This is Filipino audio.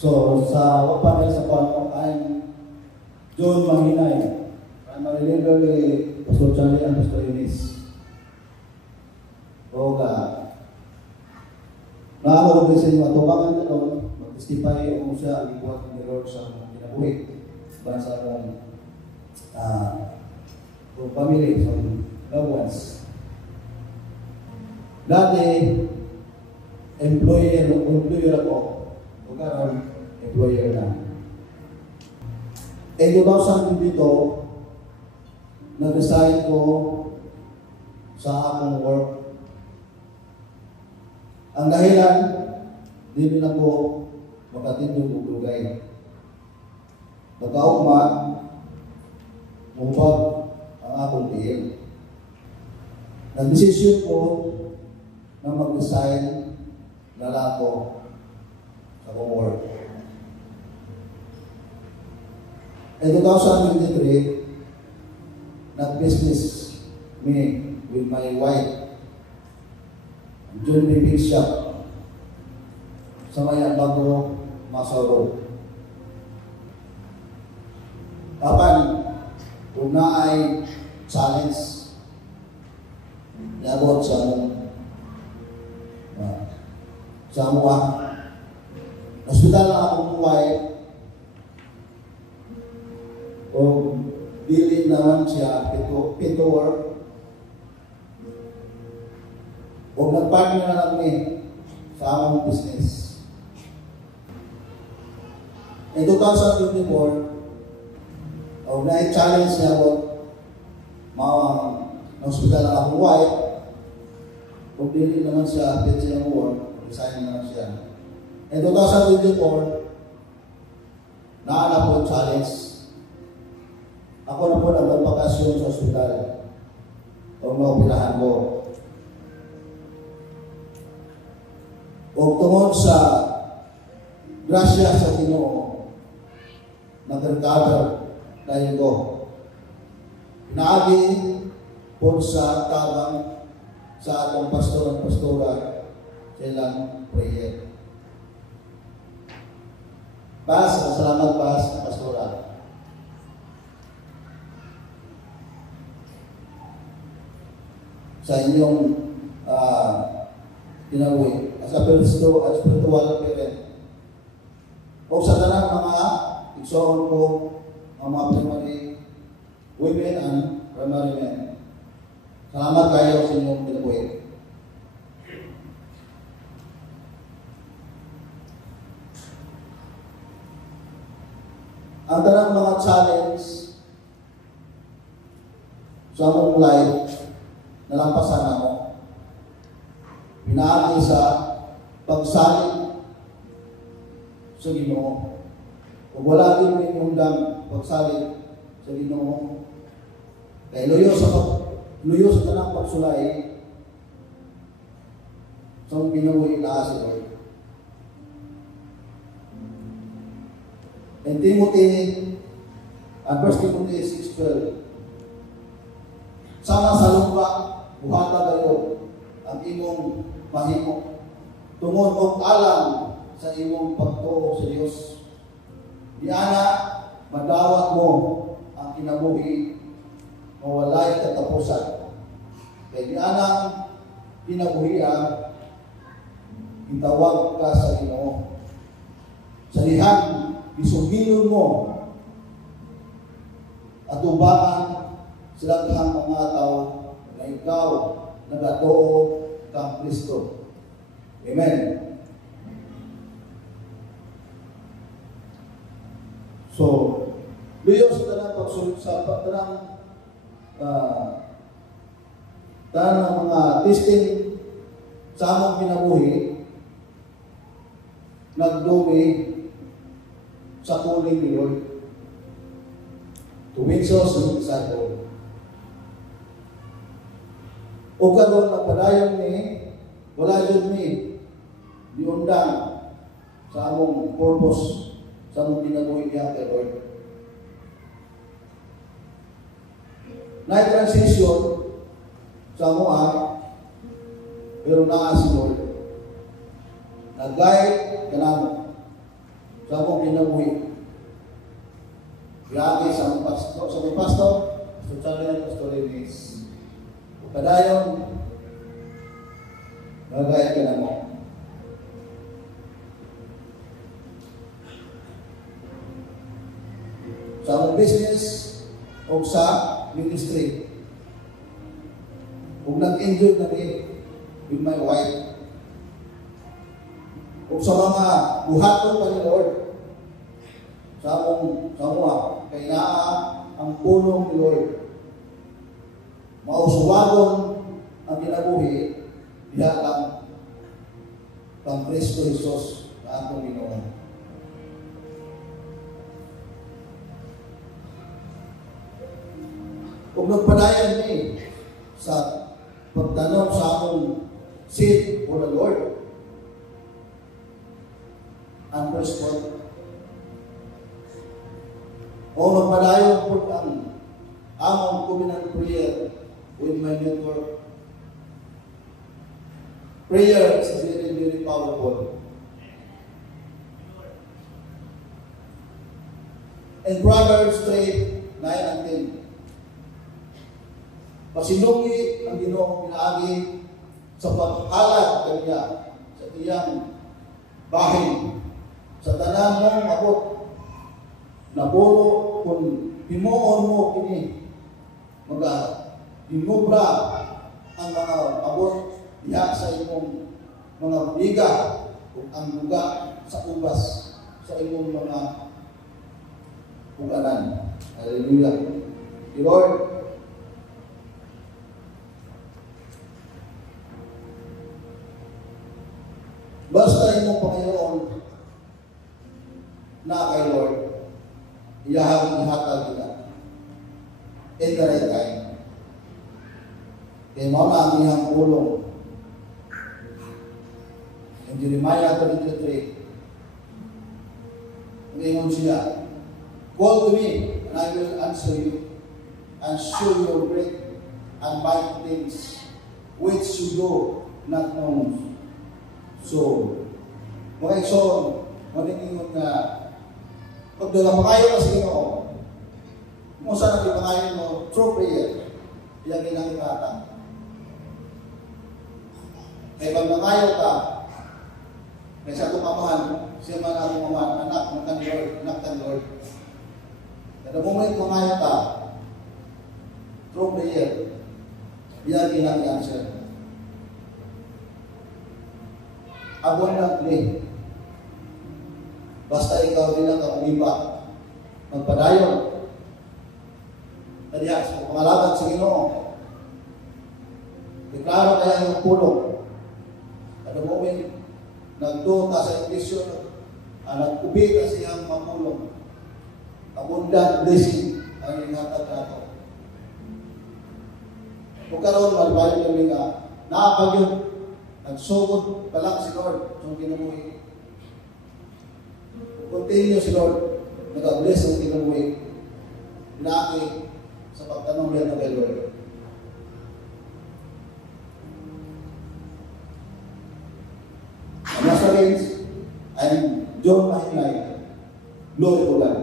So, sa wapamil sa Pano, I'm John Mahinay. I'm a leader ni Pastor Charlie and Pastor Eunice. O naamo ko din sa inyo atubangan na doon, mag-testify kung siya ang ibuhat ni Lord sa kinabuhi. Ba sa akong family, sa loved ones. Dati, employer ako. O karon, employer na. E 2022, nag-resign ko sa akong work. Ang dahilan, hindi na ko makatindog o lugay. Nagkaugma, mubag ang akong tiil. Nag-desisyon ko na mag-resign na lang ako sa akong work. In 2023, nag-business me with my wife, John Big Shop, sa may Bago, Masoro. Kapan, kung na ay challenge, nabot sa mga hospital na akong wife, o bilin naman siya, pito work, o nagpartner na lang sa among business. In 2024, o na-challenge niya ako, hospital na akong wife, o bilin naman siya, pito siya ng work, resign naman siya. In 2024, naanap ko challenge. Ako na po nagpapakasyon sa ospital o maupirahan ko. O tungod sa grasya sa Ginoo, nag-recover tayo ko. Pinaagi po sa tabang sa atong pastor at pastora sa ilang prayer. Salamat na pastora. Sa inyong kinabuhi as a spiritual parent. O sa tanang mga igsoon ko, ang mga primary women and primary men. Salamat kayo sa inyong kinabuhi. Ang tanang mga challenge sa among life, nalampasan ako. Pinaagi sa pagsalit sa Ginoo. Kung wala din may undang pagsalit sa Ginoo, kaya luyo sa tanang pagsulay sa mong kinabuhi na si Lord. In Timothy, and 1 Timothy 6:12, sama sa lupa, buhata kayo ang imong mahimo. Tungod og alam sa imong pagtuo sa Dios. Diana, madawat mo ang kinabuhi o walay katapusan. Kaya diana kinabuhiya, itawag ka sa Ginoo. Sa dihan, isugilon mo at ubangan silang mga tao na ikaw nagatuo kang Kristo. Amen. So, luyo sa tanang pagsulit sa tanang mga testing sa among kinabuhi, nagdumi sa kuling ni Lord. Tuminso sa Lord. O karon nagpadayon ni wala yun ni diundang sa among purpose sa among kinabuhi niya kay Lord. Na-transition sa amuha, pero naa si Lord. Nag-guide kanamo sa akong kinabuhi. Grabe sa mga pastor, Pastor Charlie, Pastor Linis. Padayon, bagay ka na mo. Sa akong business o sa ministry. Kung nag-enjoy na with my wife, o sa mga buhaton pa ni Lord, sa mga kailangan ang pulong ni Lord. Mausuwagon ang kinabuhi, diha kang Kristo Jesus na atong Ginoo. Kung nagpadayon ni sa pagtanaw sa akong seed for the Lord, ang first point, o nagpadayon po ang among covenant prayer with my network. Prayer is very, very powerful. In Proverbs 3, 9 and 10, pasinungi ang Ginoong pinaagi sa paghalad kaniya sa iyang bahin. Sa tanan mong abot, na puro kung himuon mo kini, mag-inubra ang mga abot diha sa imong mga biga o ang buga sa ubas sa imong mga uganan. Hallelujah. Lord, basta imong Panginoon na kay Lord, iyahang ihatag kita in the right time. Kaya mo na ang iyang pulong. In Jeremiah 33, ngayon siya, call to me, and I will answer you, and show you great and mighty things which you do not know. So, mga igsoon, maningingon nga, pagdala pa kayo kasi Ginoo, kung saan ang ipangayon mo, true prayer, iyang ginangikata. Kaya pag mangayo ka, kaya sa itong amahan, siya man akong amahan, anak ng Lord, anak ng Lord. At the moment mangayo ka, true prayer, iyang ginang-answer. Abundantly. Basta ikaw din ang umiba, magpadayon. Kaya sa pangalaman sa Ginoo, deklaro kaya yung pulong. At the moment, nagduta sa impisyon, nag-ubi ka siyang mapulong. Abundant blessing ang ingatag nato. Kung karoon, malbayo kami nga, naapag yun, nagsugod pa lang si Lord sa kinabuhi. Continue si Lord, nag-bless ang kinabuhi. Pinaki sa pagtanong niya na kay Lord. Ang Nazarenes, I'm John Mahinay, Glory to God.